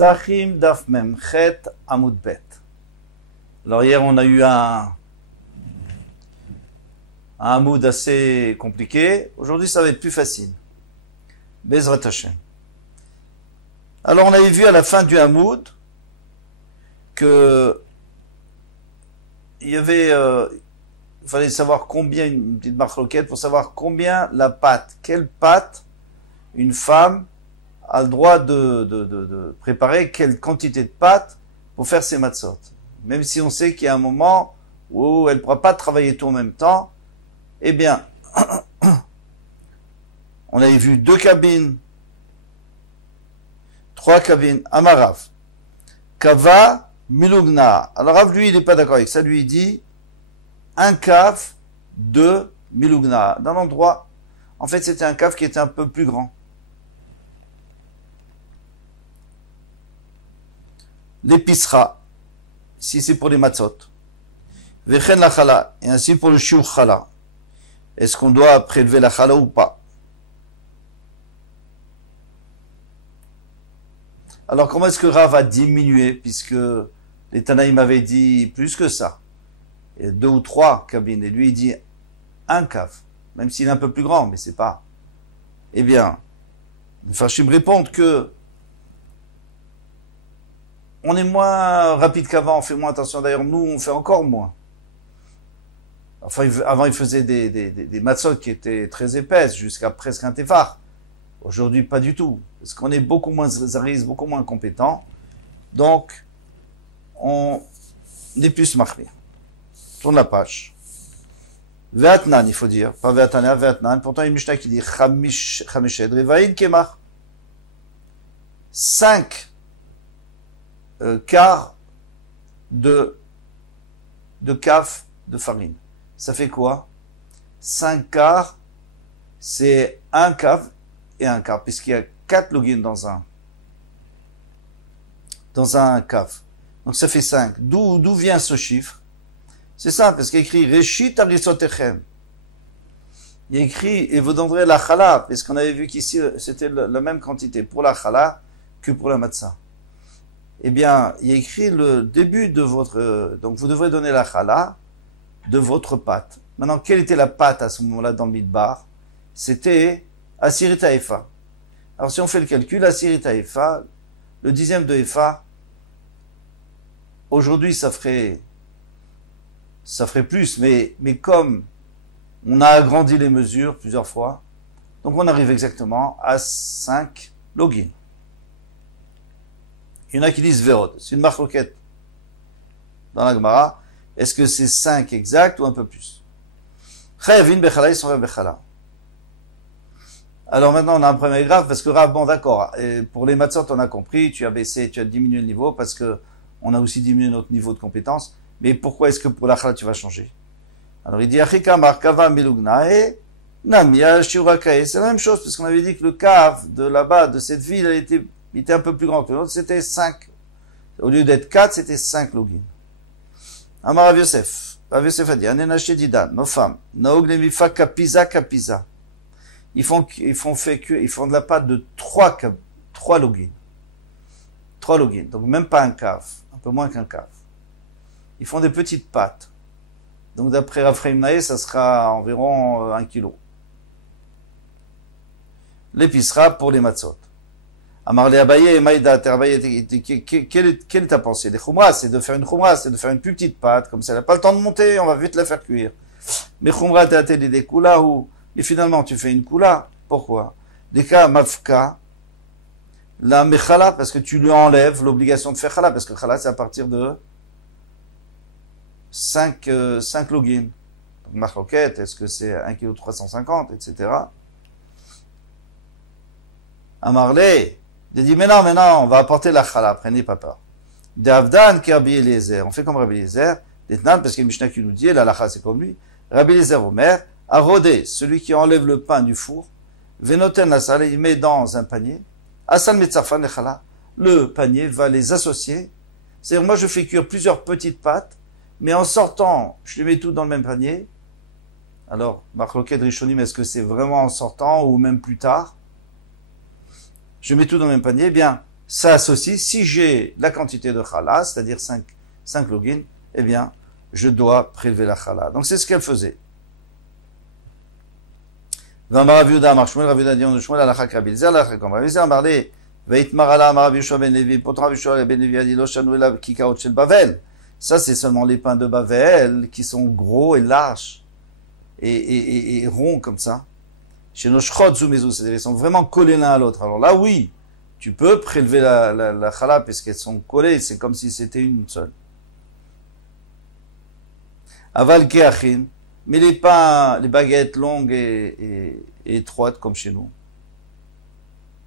Psachim Daf Mem Chet Amud Bet. Alors hier on a eu un Hamoud assez compliqué. Aujourd'hui ça va être plus facile. Bezrat Hashem. Alors on avait vu à la fin du Hamoud que il fallait savoir combien, une petite marloquette pour savoir combien la pâte, quelle pâte une femme a le droit de préparer, quelle quantité de pâte pour faire ses matzot. Même si on sait qu'il y a un moment où elle ne pourra pas travailler tout en même temps, eh bien, on avait vu 2 cabines, 3 cabines, Amarav, Kava, Milugna. Alors Rav, lui, il n'est pas d'accord avec ça, lui, il dit un cave de Milugna, d'un endroit, en fait, c'était un cave qui était un peu plus grand. L'épisra, si c'est pour les matzot. Vechen la chala, et ainsi pour le shiur chala. Est-ce qu'on doit prélever la chala ou pas? Alors, comment est-ce que Rav a diminué, puisque les Tanaïm avaient dit plus que ça? Il y a 2 ou 3 cabines, et lui il dit un cave, même s'il est un peu plus grand, mais c'est pas. Eh bien, les Farshim répondent que on est moins rapide qu'avant, on fait moins attention. D'ailleurs, nous, on fait encore moins. Enfin, avant, il faisait des matzot qui étaient très épaisses, jusqu'à presque un tefar. Aujourd'hui, pas du tout. Parce qu'on est beaucoup moins zaris, beaucoup moins compétent. Donc, on est plus marqué. Tourne la page. Ve'atnan, il faut dire. Pas ve'atana, ve'atnan. Pourtant, il y a une Mishnah qui dit Chamished Revaïd Kemach. 5 quart de caf de farine. Ça fait quoi? 5 quarts, c'est un caf et un quart, puisqu'il y a 4 logins dans un caf. Donc ça fait 5. D'où vient ce chiffre? C'est simple, parce qu'il y a écrit Reshit Arisotechem. Il y a écrit et vous donnerez la chala, parce qu'on avait vu qu'ici c'était la même quantité pour la chala que pour la matzah. Eh bien, il y a écrit le début de votre... donc, vous devrez donner la chala de votre pâte. Maintenant, quelle était la pâte à ce moment-là dans le Midbar? C'était Asirita Efa. Alors, si on fait le calcul, Asirita Efa, le 10e de Efa, aujourd'hui, ça ferait plus, mais comme on a agrandi les mesures plusieurs fois, donc on arrive exactement à 5 logins. Il y en a qui disent Vérod. C'est une marloquette dans la Gemara. Est-ce que c'est 5 exact ou un peu plus? Chayavin bechala, ils sont bechala. Alors maintenant, on a un problème grave parce que Rav, bon d'accord, pour les matzot, on a compris, tu as baissé, tu as diminué le niveau parce que on a aussi diminué notre niveau de compétence. Mais pourquoi est-ce que pour la chala, tu vas changer? Alors il dit, Achika markava milugnae, namia shurakae. C'est la même chose parce qu'on avait dit que le cave de là-bas, de cette ville, il était un peu plus grand que l'autre, c'était 5. Au lieu d'être 4, c'était 5 logins. Amar Rav Yosef. Rav Yosef a dit, Anenaché Didan, nos femmes, Naog Nemifa Kapiza Kapiza. Ils font de la pâte de 3 logins. 3 logins. Donc même pas un cave. Un peu moins qu'un cave. Ils font des petites pâtes. Donc d'après Raphaël Naé, ça sera environ 1 kilo. L'épicerie pour les matzot. Amarle Abaye, Maïda, Terbaye, quelle est ta pensée? Les khumras, c'est de faire une khumra, c'est de faire une plus petite pâte, comme ça, elle n'a pas le temps de monter, on va vite la faire cuire. Mais khumra, t'as des kula ou, et finalement, tu fais une kula. Pourquoi? Des cas, mafka, la mechala, parce que tu lui enlèves l'obligation de faire chala, parce que chala, c'est à partir de 5 logins. Donc, marloquette, est-ce que c'est 1,350 kg, etc. Amarle, il dit, mais non, on va apporter la chala, prenez pas peur. D'Avdan qui Rabbi Eliezer, on fait comme Rabbi Eliezer, d'Etnan, parce qu'il y a une Mishnah qui nous dit, la lacha c'est comme lui, Rabbi Eliezer Omer, a rodé, celui qui enlève le pain du four, Venoten la salle, il met dans un panier, Asal Metzarfan le chala, le panier va les associer, c'est-à-dire moi je fais cuire plusieurs petites pâtes, mais en sortant, je les mets toutes dans le même panier. Alors, Marloquet Rishonim, est-ce que c'est vraiment en sortant ou même plus tard? Je mets tout dans le même panier, eh bien, ça associe, si j'ai la quantité de challah, c'est-à-dire 5 login, eh bien, je dois prélever la challah. Donc c'est ce qu'elle faisait. V'amar Rav Yehuda, Amar Shmuel, Rav Yehuda dit on de Shmuel, alakha Rabbi Eliezer, alakha comme Rav Eliezer, Amar le, ve'itmar ala, Amar Rav Yoshua ben Levi, pourtant Rav Yoshua ben Levi a dit, lo shanu elav kikaot shel Bavel. Ça, c'est seulement les pains de Bavel qui sont gros et larges et ronds comme ça. Chez nos shchot zumezu, c'est-à-dire ils sont vraiment collés l'un à l'autre. Alors là, oui, tu peux prélever la challah puisqu'elles sont collées, c'est comme si c'était une seule. Aval keachin, mais les pains, les baguettes longues et étroites comme chez nous.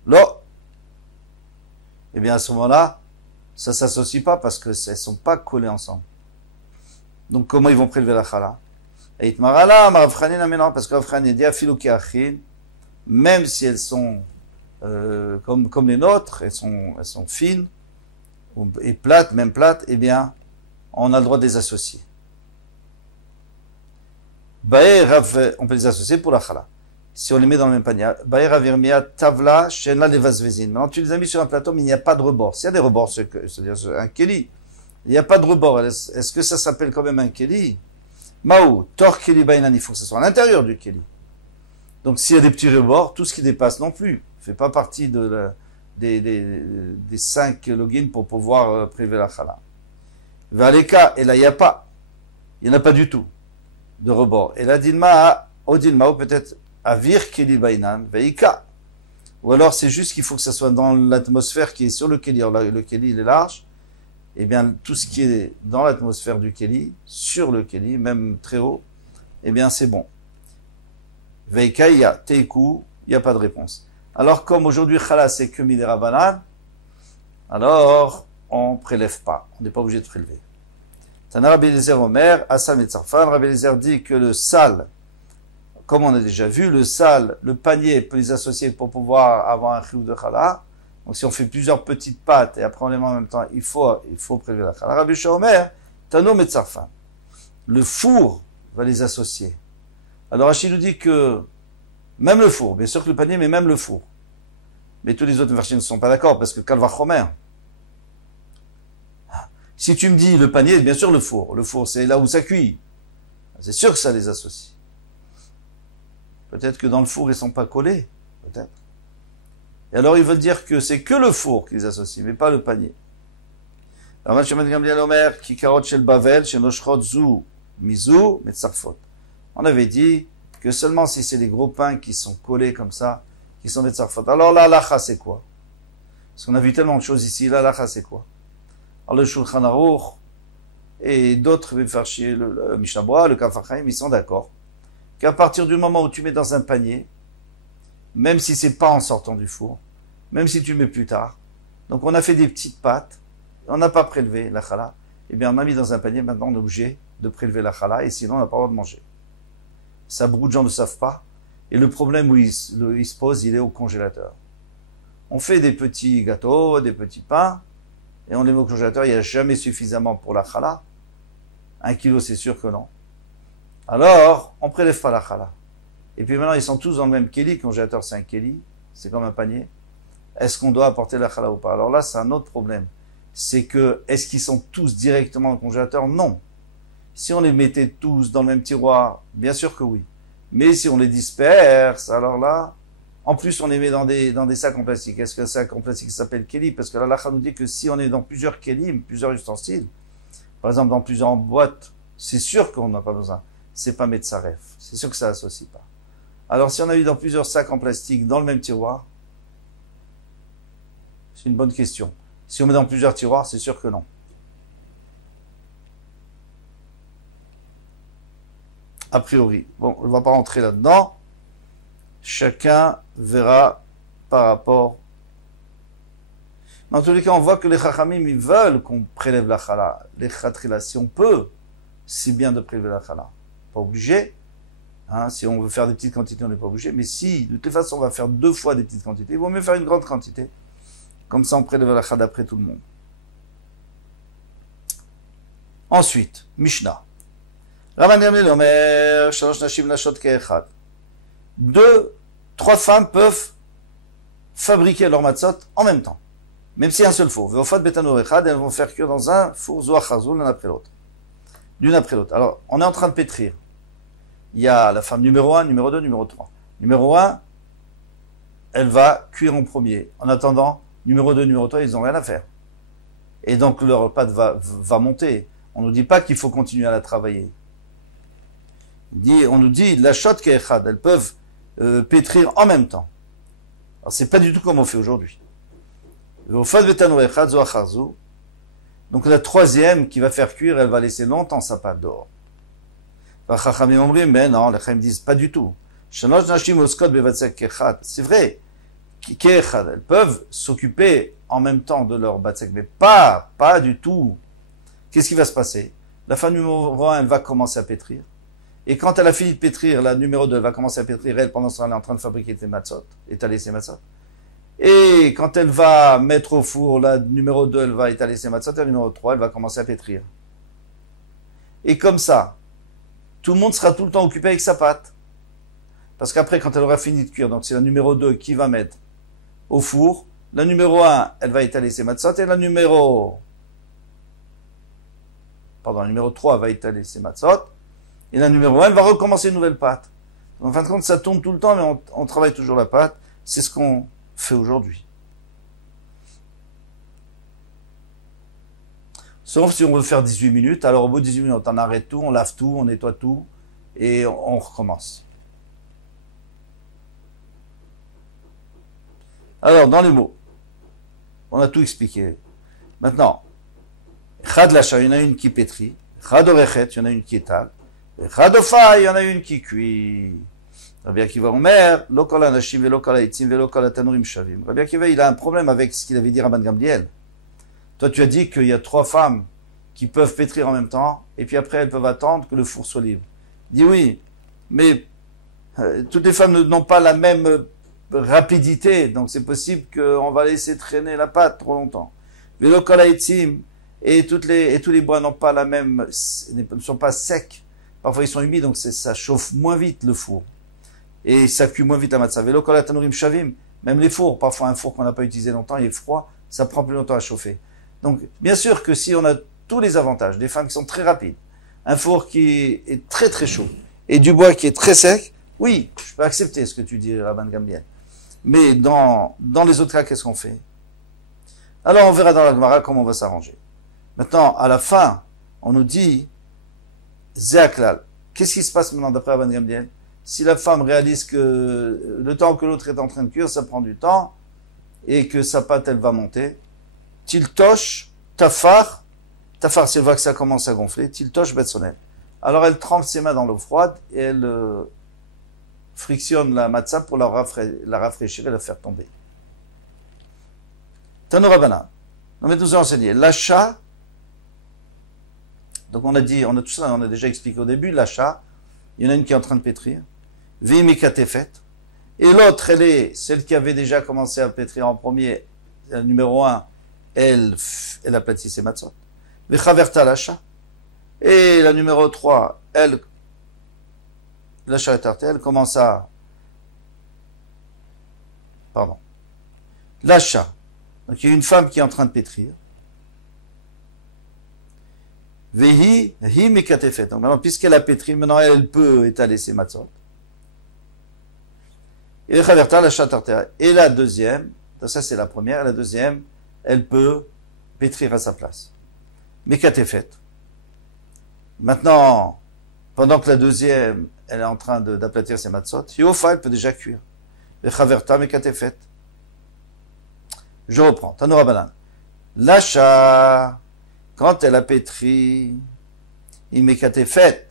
Là, eh bien à ce moment-là, ça s'associe pas parce que elles sont pas collées ensemble. Donc comment ils vont prélever la challah? Et itmarala, marafchanin amenant, parce que Rav dit afilu keachin, même si elles sont comme les nôtres, elles sont fines et plates, même plates, eh bien, on a le droit de les associer. On peut les associer pour la challah. Si on les met dans le même panier. Tavla, Shena Levazvezin. Maintenant, tu les as mis sur un plateau, mais il n'y a pas de rebord. S'il y a des rebords, c'est-à-dire un keli, il n'y a pas de rebord. Est-ce que ça s'appelle quand même un keli? Maou, Tor Keli Bainan, il faut que ce soit à l'intérieur du keli. Donc, s'il y a des petits rebords, tout ce qui dépasse non plus ne fait pas partie des 5 logins pour pouvoir prélever la challah. Valeka, et là, il n'y a pas. Il n'y en a pas du tout de rebord. Et la Dilma, Odilma, ou peut-être Avir Keli Bainan, Veika. Ou alors c'est juste qu'il faut que ça soit dans l'atmosphère qui est sur le Keli. Alors le Keli, il est large. Eh bien, tout ce qui est dans l'atmosphère du Keli, sur le Keli, même très haut, eh bien, c'est bon. Veika, il y a Teiku, il n'y a pas de réponse. Alors, comme aujourd'hui, Chala, c'est que Midera Banan, alors, on prélève pas. On n'est pas obligé de prélever. Tana Rabbi Eliezer Omer, Assam et Tzarfan, Rabbi Eliezer dit que le sal, comme on a déjà vu, le sal, le panier peut les associer pour pouvoir avoir un chiyuv de challah. Donc si on fait plusieurs petites pâtes et après on les met en même temps, il faut prélever la challah. Rabbi Shua Omer, Tano et Tzarfan. Le four va les associer. Alors Rachid nous dit que même le four, bien sûr que le panier, mais même le four. Mais tous les autres versets ne sont pas d'accord parce que Kalva Chomer. Si tu me dis le panier, bien sûr le four. Le four, c'est là où ça cuit. C'est sûr que ça les associe. Peut-être que dans le four, ils sont pas collés. Peut-être. Et alors, ils veulent dire que c'est que le four qu'ils associent, mais pas le panier. On avait dit que seulement si c'est des gros pains qui sont collés comme ça, qui sont metzarfot. Alors là, l'alacha, c'est quoi? Parce qu'on a vu tellement de choses ici. L'alacha, c'est quoi? Alors le Shulchan Aruch et d'autres, le Mishnah Berurah, le Kaf HaChaim, ils sont d'accord qu'à partir du moment où tu mets dans un panier, même si c'est pas en sortant du four, même si tu le mets plus tard, donc on a fait des petites pâtes, on n'a pas prélevé la challah, eh bien on a mis dans un panier, maintenant on est obligé de prélever la challah, et sinon on n'a pas le droit de manger. Ça, beaucoup de gens ne savent pas, et le problème où il se pose, il est au congélateur. On fait des petits gâteaux, des petits pains, et on les met au congélateur, il n'y a jamais suffisamment pour la challah. 1 kilo, c'est sûr que non. Alors, on prélève pas la challah. Et puis maintenant, ils sont tous dans le même keli. Le congélateur, c'est un keli. C'est comme un panier. Est-ce qu'on doit apporter la challah ou pas? Alors là, c'est un autre problème. C'est que, est-ce qu'ils sont tous directement au congélateur? Non. Si on les mettait tous dans le même tiroir, bien sûr que oui. Mais si on les disperse, alors là, en plus, on les met dans des sacs en plastique. Est-ce que un sac en plastique s'appelle keli? Parce que l'halakha nous dit que si on est dans plusieurs kelim, plusieurs ustensiles, par exemple dans plusieurs boîtes, c'est sûr qu'on n'a pas besoin. C'est pas metzaref. C'est sûr que ça associe pas. Alors si on a eu dans plusieurs sacs en plastique dans le même tiroir, c'est une bonne question. Si on met dans plusieurs tiroirs, c'est sûr que non. A priori. Bon, on ne va pas rentrer là-dedans. Chacun verra par rapport. Dans tous les cas, on voit que les chachamim, ils veulent qu'on prélève la challah. Les chatrila, si on peut, c'est bien de prélever la challah. Pas obligé. Hein, si on veut faire des petites quantités, on n'est pas obligé. Mais si, de toute façon, on va faire 2 fois des petites quantités, il vaut mieux faire une grande quantité. Comme ça, on prélève la challah d'après tout le monde. Ensuite, Mishnah. Rav Gamliel Omer, Shalosh Nashim Nashot Ke'echad. 3 femmes peuvent fabriquer leur matzot en même temps. Même si un seul four. Veofat betanur echad, elles vont faire cuire dans un four zoachazul l'un après l'autre. L'une après l'autre. Alors, on est en train de pétrir. Il y a la femme numéro 1, numéro 2, numéro 3. Numéro 1, elle va cuire en premier. En attendant, numéro 2, numéro 3, ils n'ont rien à faire. Et donc, leur pâte va monter. On ne nous dit pas qu'il faut continuer à la travailler. On nous dit, la shot ke'echad, elles peuvent pétrir en même temps. Alors, c'est pas du tout comme on fait aujourd'hui. Donc, la troisième qui va faire cuire, elle va laisser longtemps sa pâte dehors. Mais non, les Chachamim disent pas du tout. C'est vrai, elles peuvent s'occuper en même temps de leur batsek, mais pas du tout. Qu'est-ce qui va se passer? La femme numéro 1, elle va commencer à pétrir. Et quand elle a fini de pétrir, la numéro 2, elle va commencer à pétrir. Elle, pendant ce temps, elle est en train de fabriquer ses matzot, étaler ses matzot. Et quand elle va mettre au four, la numéro 2, elle va étaler ses matzot. Et la numéro 3, elle va commencer à pétrir. Et comme ça, tout le monde sera tout le temps occupé avec sa pâte. Parce qu'après, quand elle aura fini de cuire, donc c'est la numéro 2 qui va mettre au four. La numéro 1, elle va étaler ses matzot. Et la numéro 3 va étaler ses matzot. Et la numéro 1, elle va recommencer une nouvelle pâte. En fin de compte, ça tourne tout le temps, mais on travaille toujours la pâte. C'est ce qu'on fait aujourd'hui. Sauf si on veut faire 18 minutes. Alors au bout de 18 minutes, on arrête tout, on lave tout, on nettoie tout, et on recommence. Alors, dans les mots, on a tout expliqué. Maintenant, Chad Lacha, il y en a une qui pétrit. Chad Orechet, il y en a une qui étale. Chad Ofa, il y en a une qui cuit. Rabbi Akiva Omer, lo kol hanashim velo kol haitzim velo kol hatanurim shavim. Rabbi Akiva, il a un problème avec ce qu'il avait dit Rabban Gamliel. Toi, tu as dit qu'il y a 3 femmes qui peuvent pétrir en même temps, et puis après, elles peuvent attendre que le four soit libre. Il dit oui, mais toutes les femmes n'ont pas la même rapidité, donc c'est possible qu'on va laisser traîner la pâte trop longtemps. Velo kol haitzim, et tous les bois n'ont pas la même, ne sont pas secs. Parfois, ils sont humides, donc ça chauffe moins vite le four. Et ça cuit moins vite la matzah. Velo kol hatanurim shavim, même les fours, parfois un four qu'on n'a pas utilisé longtemps, il est froid, ça prend plus longtemps à chauffer. Donc, bien sûr que si on a tous les avantages, des femmes qui sont très rapides, un four qui est très très chaud, et du bois qui est très sec, oui, je peux accepter ce que tu dis, Rabban Gamliel. Mais dans les autres cas, qu'est-ce qu'on fait? Alors, on verra dans la Gemara comment on va s'arranger. Maintenant, à la fin, on nous dit, Zéaklal. Qu'est-ce qui se passe maintenant d'après Rabban Gamliel? Si la femme réalise que le temps que l'autre est en train de cuire, ça prend du temps, et que sa pâte, elle va monter, Tiltosh, Tafar, si elle voit que ça commence à gonfler, Tiltosh Betsonel. Alors elle trempe ses mains dans l'eau froide et elle frictionne la matzah pour la rafraîchir et la faire tomber. Tano Rabbana. On va nous enseigner. L'achat, donc on a tout ça, on a déjà expliqué au début, l'achat, il y en a une qui est en train de pétrir, Vimikatefet, et l'autre, elle est celle qui avait déjà commencé à pétrir en premier, la numéro 1, elle aplatit ses matzot. Vechaverta l'achat. Et la numéro 3, l'achat est artée, elle commence à, l'achat. Donc il y a une femme qui est en train de pétrir. Vehi, hi mikatefet. Donc maintenant, puisqu'elle a pétri, maintenant elle peut étaler ses matzot. Et vechaverta l'achat artée. Et la deuxième, ça c'est la première, et la deuxième, elle peut pétrir à sa place. Mikatefet. Maintenant, pendant que la deuxième, elle est en train d'aplatir ses matzot, Yofa, elle peut déjà cuire. Vechaverta mikatefet. Je reprends. Tanoura Banan. L'achat, quand elle a pétri, imekatefet.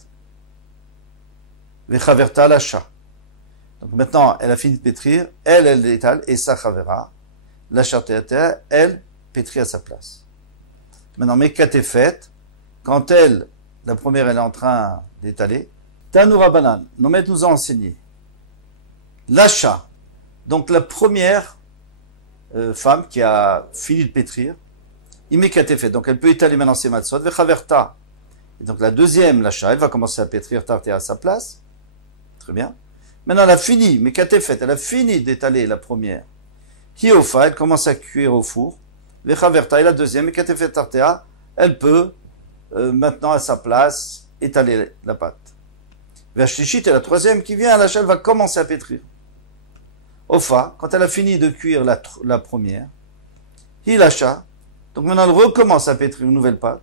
Vechaverta l'achat. Donc maintenant, elle a fini de pétrir, elle étale, et sa chavera, l'achat, elle pétrit à sa place. Maintenant, mekatefet, quand la première, elle est en train d'étaler, Tanoura Banan, nos maîtres nous ont enseigné. L'achat. Donc la première femme qui a fini de pétrir, imekatefet, donc elle peut étaler maintenant ses matzot, vechaverta. Et donc la deuxième, l'achat, elle va commencer à pétrir, tarter à sa place. Très bien. Maintenant, elle a fini, mekatefet, elle a fini d'étaler la première. Hiofa, elle commence à cuire au four. Vechaverta, et la deuxième, et Katefet Tartea, elle peut, maintenant à sa place, étaler la pâte. Vashlichit, et la troisième qui vient, elle va commencer à pétrir. Ofa, quand elle a fini de cuire la première, Hilacha, donc maintenant elle recommence à pétrir une nouvelle pâte.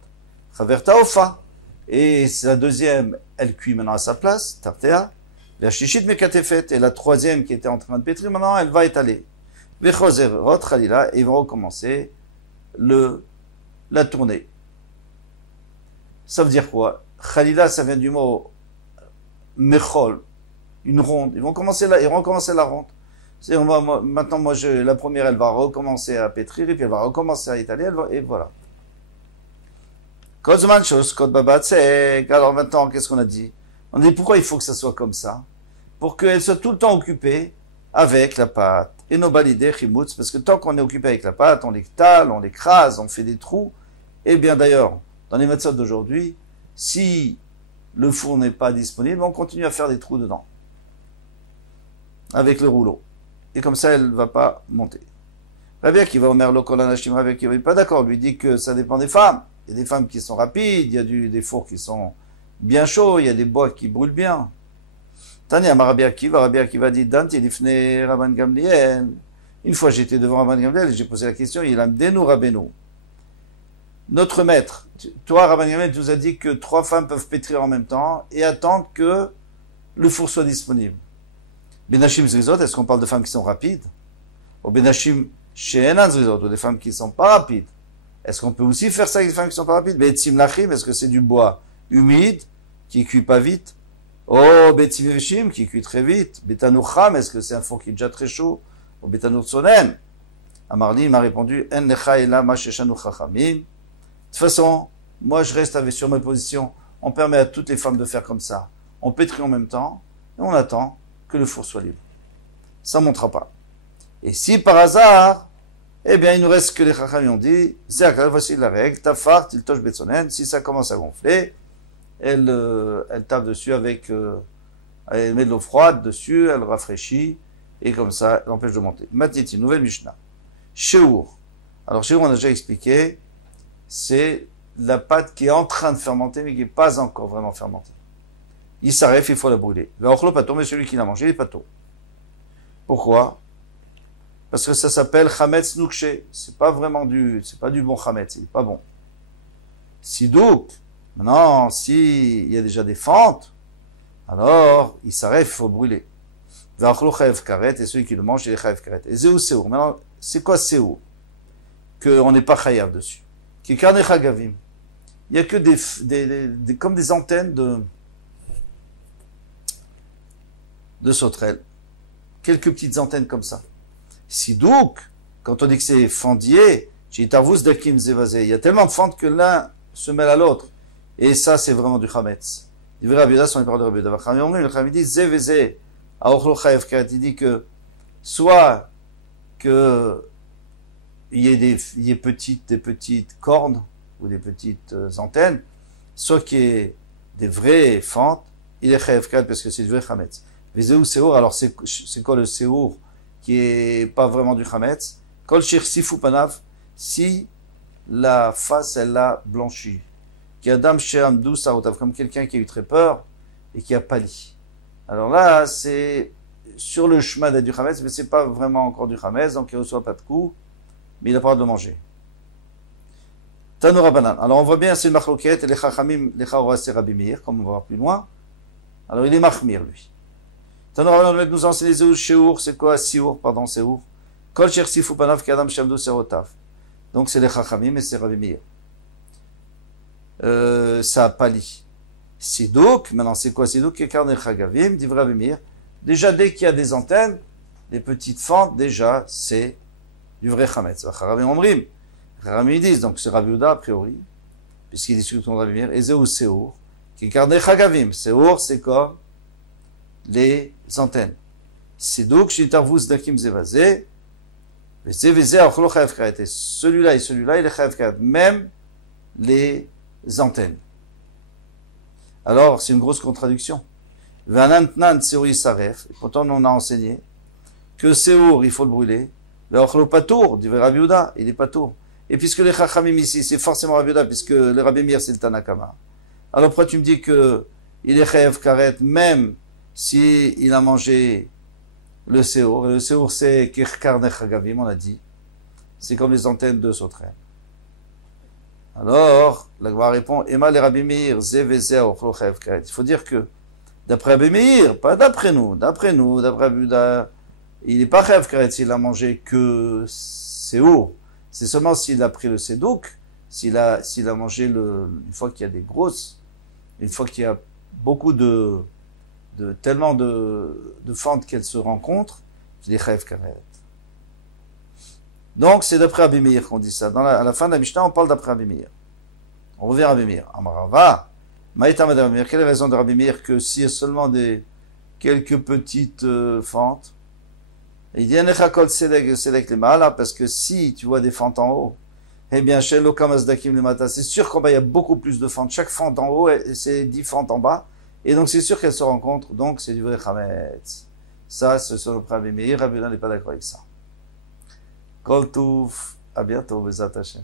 Chaverta Ofa, et la deuxième, elle cuit maintenant à sa place, Tartea. Vashlichit Mekatefet, et la troisième qui était en train de pétrir, maintenant elle va étaler. Vechozerot Khalila, et ils vont recommencer la tournée. Ça veut dire quoi? Khalila, ça vient du mot Mechol, une ronde. Ils vont recommencer la ronde. Maintenant, la première, elle va recommencer à pétrir, et puis elle va recommencer à étaler, et voilà. Kozman Shos, Kod Babatsek. Alors maintenant, qu'est-ce qu'on a dit? On dit pourquoi il faut que ça soit comme ça? Pour qu'elle soit tout le temps occupée avec la pâte. Et nos balidés, chimoutz, parce que tant qu'on est occupé avec la pâte, on l'étale, on l'écrase, on fait des trous. Et bien d'ailleurs, dans les méthodes d'aujourd'hui, si le four n'est pas disponible, on continue à faire des trous dedans. Avec le rouleau. Et comme ça, elle ne va pas monter. Rabbi Akiva Omer lo kol hanashim, Rabbi Akiva n'est pas d'accord. Lui dit que ça dépend des femmes. Il y a des femmes qui sont rapides, il y a des fours qui sont bien chauds, il y a des bois qui brûlent bien. Tania Rabbi Akiva dit Danti lifne Rabban Gamliel. Une fois j'étais devant Rabban Gamliel et j'ai posé la question, il a Mdenu Rabbeinu. Notre maître, toi Rabban Gamliel, tu nous as dit que 3 femmes peuvent pétrir en même temps et attendre que le four soit disponible. Benachim Zrizot, est-ce qu'on parle de femmes qui sont rapides? Ou Benachim She'enan Zrizot, ou des femmes qui ne sont pas rapides? Est-ce qu'on peut aussi faire ça avec des femmes qui ne sont pas rapides? Betzim Lachim, est-ce que c'est du bois humide, qui ne cuit pas vite? Oh, Betzim Veshim, qui cuit très vite. Betanoucham, est-ce que c'est un four qui est déjà très chaud? Ou Betanour Tsonem? Amarli m'a répondu, En lecha ela ma sheshanu chachamim. De toute façon, moi je reste sur ma position. On permet à toutes les femmes de faire comme ça. On pétrit en même temps, et on attend que le four soit libre. Ça ne montera pas. Et si par hasard, eh bien, il nous reste que les chachamim ont dit, voici la règle, tafar, tiltosh betsonen, si ça commence à gonfler, elle tape dessus elle met de l'eau froide dessus, elle rafraîchit, et comme ça, elle empêche de monter. Matiti, nouvelle Mishnah. Sheur. Alors, Sheur, on a déjà expliqué, c'est la pâte qui est en train de fermenter, mais qui n'est pas encore vraiment fermentée. Il s'arrête, il faut la brûler. Le ochlo pato, mais celui qui l'a mangé, il est pato. Pourquoi? Parce que ça s'appelle chametz nukshe. C'est pas du bon chametz, il est pas bon. Sidouk, maintenant, s'il y a déjà des fentes, alors, il s'arrête, il faut brûler. V'achlo chayev karet, et celui qui le mange, il est chayev karet. Et zéou séour. Maintenant, c'est quoi séour? Qu'on n'est pas chayav dessus. Qui karne chagavim. Il n'y a que comme des antennes de sauterelles. Quelques petites antennes comme ça. Sidouk, quand on dit que c'est fendier, il y a tellement de fentes que l'un se mêle à l'autre. Et ça, c'est vraiment du chametz. Les Rabbi Yehuda sont les paroles de Rabbi Yehuda. Le Rabbi dit, il dit que soit que il y ait des petites cornes ou des petites antennes, soit qu'il y ait des vraies fentes, il est chayev karet parce que c'est du vrai chametz. Vezeu seur, alors c'est quoi le seur qui est pas vraiment du chametz? Kol shir sifu panav, si la face elle a blanchi. Qui adam she'amdu sarotav, comme quelqu'un qui a eu très peur et qui a pâli. Alors là, c'est sur le chemin d'être du chametz, mais c'est pas vraiment encore du chametz, donc il ne reçoit pas de coup, mais il a pas le droit de manger. Tanoura banan. Alors on voit bien, c'est une machloket, et les chachamim, les chaora, c'est Rabbi Meir, comme on va voir plus loin. Alors il est machmir, lui. Tanoura banan, nous enseigne les sheur, c'est quoi? Siour, pardon, seur. Kol sher sifu panav ki adam shamdu serotav. Donc c'est les chachamim et c'est Rabbi Meir. Ça a pâli. Sidouk, maintenant c'est quoi Sidouk? Kekarne chagavim, dit Rabbi Meir. Déjà, dès qu'il y a des antennes, des petites fentes, déjà, c'est du vrai chametz. Rabbi Omrim. Rabbi disent, donc c'est Rabbi Yehuda a priori, puisqu'il discute contre Rabbi Meir, et Zéou Seur, qui incarne Chagavim. Seur, c'est comme les antennes. Sidouk, Shintarvus Dakim Zevazé, Zevazé, Achlo Chayav Karet. Et celui-là, il est Chayav Karet. Même les antennes. Alors, c'est une grosse contradiction. Vanantnan Seur Yisaref, et pourtant on a enseigné que Seur, il faut le brûler. Le Ochlo Patour, dit Rabbi Yehuda, il est Patour. Et puisque les Chachamim ici, c'est forcément Rabbi Yehuda, puisque le Rabbi Meir, c'est le Tanakama. Alors pourquoi tu me dis que il est Chayav Karet, même si il a mangé le Seur? Le Seur, c'est Kirkar Nechagavim, on a dit. C'est comme les antennes de sauterelles. Alors, la Gemara répond, Ema le Rabbi Meir, Ze Vezer, Ochlo Chayav Karet. Il faut dire que, d'après Rabbi Meir, pas d'après nous, d'après Rabbi Yehuda, il n'est pas Chayav Karet s'il a mangé que Seur. C'est seulement s'il a pris le Sédouk, s'il a mangé une fois qu'il y a des grosses, une fois qu'il y a beaucoup tellement de fentes qu'elles se rencontrent, qu'il est Chayav Karet. Donc, c'est d'après Rabbi Meir qu'on dit ça. À la fin de la Mishnah, on parle d'après Rabbi Meir. On revient à Rabbi Meir. Amarava, Maïta Madame Rabbi Meir. Quelle est la raison de Rabbi Meir que s'il y a seulement quelques petites fentes, il dit, parce que si tu vois des fentes en haut, eh bien, chez l'Okamasdakim le matin, c'est sûr qu'il y a beaucoup plus de fentes. Chaque fente en haut, c'est 10 fentes en bas. Et donc, c'est sûr qu'elles se rencontrent. Donc, c'est du vrai Chametz. Ça, c'est sur le Rabbi Meir. Rabbi Yehuda n'est pas d'accord avec ça. Kol Touf. À bientôt, Bezat Hashem.